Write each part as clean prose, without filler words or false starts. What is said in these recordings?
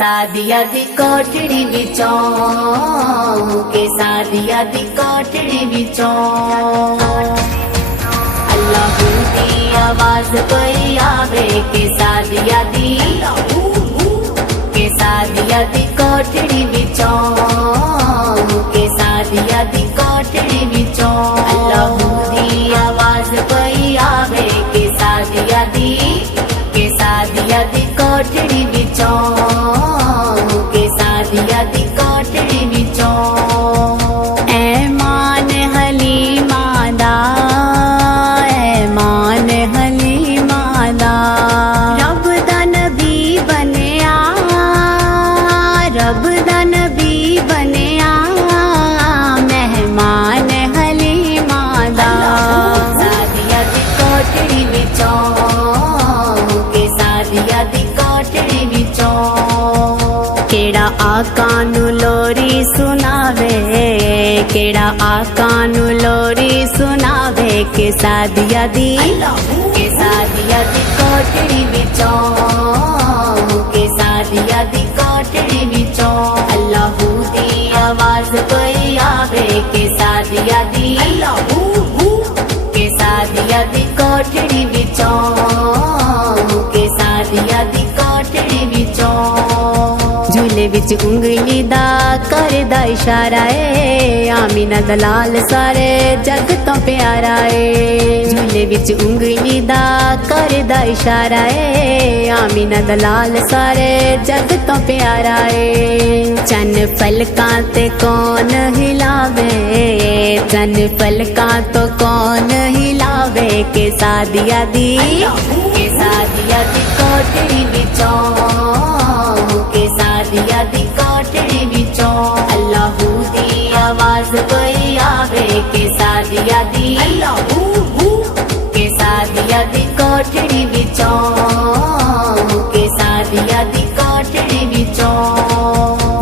सादिया दी कोठड़ी विचों के सादिया दी कोठड़ी विचों अल्लाह की आवाज कोई आवे के सादिया दी कोठड़ी विचों के सादिया दी कोठड़ी विचों अल्लाह की आवाज कोई आवे के सादिया दी कोठड़ी विचों के सादिया दी कोठड़ी विचों ऐमान हलीमा दा ऐमान हलीमा दा रब दा नबी बनया रब दा नबी बनया मेहमान हलीमा दा सादिया दी कोठड़ी विचों के सादिया दी कोठड़ी विचों केड़ा आका नू लोरी सुनावे केड़ा आका नू लोरी सुनावे के सादिया दी कोठड़ी विचों के सादिया दी कोठड़ी विचों अल्लाह दी आवाज कोई आवे के सादिया दी कोठड़ी विचों के सादिया दी कोठड़ी विचों झूले विच उंगली दा करदा इशारा ए आमीना दलाल सारे जग तो प्यारा ए झूले विच उंगली दा करदा इशारा ए आमीना दलाल सारे जग तो प्यारा ए चन पलकां ते कौन हिलावे चन पलकां तो कौन हिलावे के सादिया दी कोठड़ी विचों के सादिया दी कोठड़ी विचों अल्लाह दी आवाज कोई आवे के सादिया दी कोठड़ी विचों के सादिया दी कोठड़ी विचों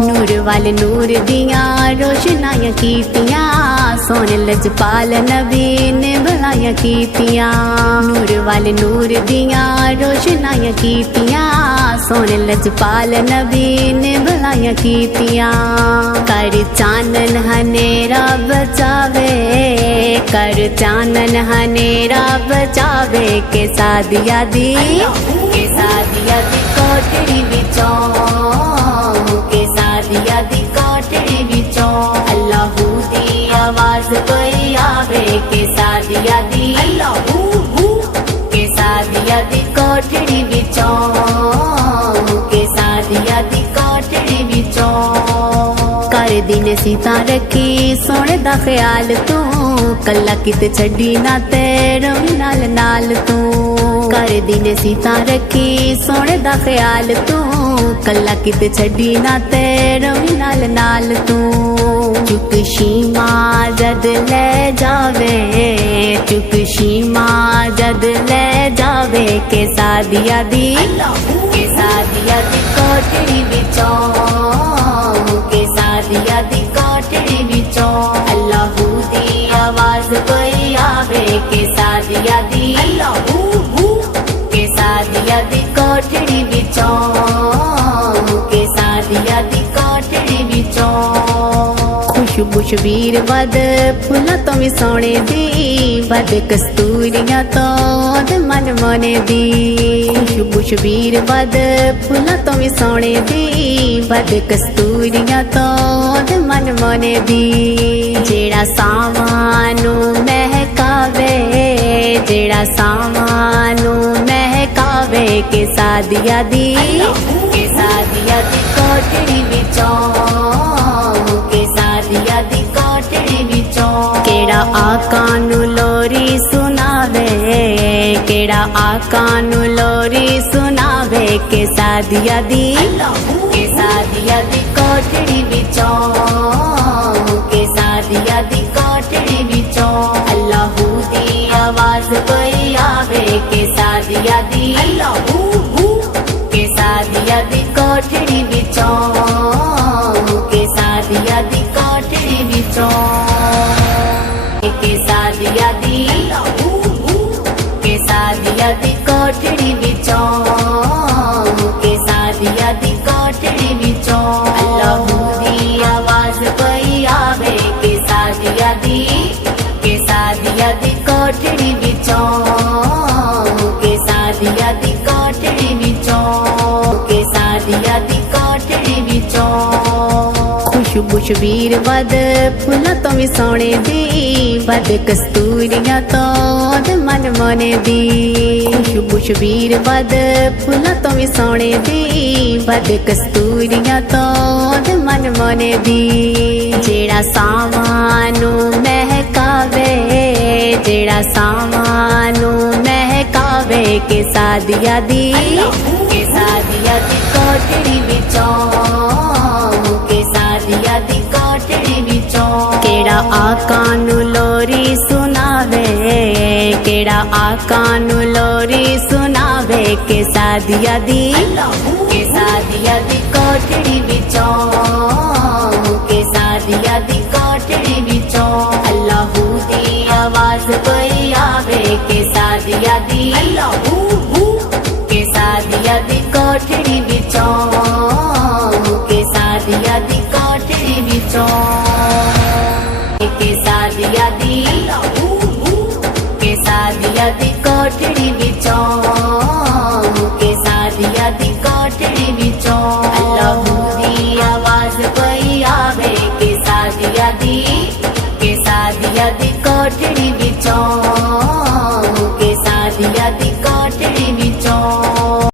नूर वाले नूर दियां रोशनाइयां कीतियां सोने लजपाल नबी ने भलाइयां कीतियां नूर वाले नूर दियां रोशनाइयां कीतियां सोने लजपाल नबी ने भलाइयां कीतियां कर चानन हनेरा बचावे कर चानन हनेरा बचावे के सादिया दी कोठड़ी विचों के सादिया दी कोठड़ी विचों अल्लाह दी आवाज कोई आवे के सादिया दी कोठड़ी विचों के सादिया दी कोठड़ी विचों कर दिन सीता रखी सोने दा ख्याल तू कल्ला किते छड़ी ना तेरे नाल नाल तू कर दिन सीता रखी सोने दा ख्याल तू कल्ला किते छड़ी ना तेरे नाल नाल तू चुक शीमा जद ले जावे चुक शीमा जद ले जावे के सादिया दी कोठड़ी विचों के सादिया दी कोठड़ी विचों अल्लाह दी आवाज कोई आवे के सादिया दी कोठड़ी विचों के सादिया दी कोठड़ी विचों खुशबू शबीर बद फुल्ला तो भी सोने दी बद कस्तूरियां तो मन मोने दी खुशबू शबीर बद फुल्ला तो भी सोने दी बद कस्तूरियां तो मन मोने दी जेड़ा सामानू महकावे जेड़ा सामानू महकावे के सादिया दी कोठड़ी विचों के सादिया दी कोठड़ी विचों केड़ा आका नू लोरी सुनावे केड़ा आका नू लोरी सुनावे के सादिया दी कोठड़ी विचों के सादिया दी कोठड़ी विचों अल्लाह दी आवाज कोई आवे के सादिया दी कोठड़ी विचों के सादिया दी कोठड़ी विचों के सादिया दी कोठड़ी विचों के सादिया दी कोठड़ी सादिया दी कोठड़ी विचों खुशबू शबीर बद फुल्लां तो भी सोने दी बद कस्तूरियां तो दे मन मोने दी खुशबू शबीर बद फुल्लां तो भी सोने दी बद कस्तूरियां तो दे मन मोने दी जेड़ा सावानू महकावे जेड़ा सावानू महकावे के सादिया दी कोठड़ी विचों के सादिया दी कोठड़ी विचों केड़ा आका नू लोरी सुनावे केड़ा आका नू लोरी सुनावे के सादिया दी कोठड़ी विचों के सादिया दी कोठड़ी विचों अल्लाहू दी आवाज कोई आवे के सादिया दी के सादिया दी कोठड़ी विचों के सादिया दी कोठड़ी विचों के सादिया दी कोठड़ी विचों के सादिया दी कोठड़ी विचों अल्लाहू दी आवाज कोई आवे के सादिया दी कोठड़ी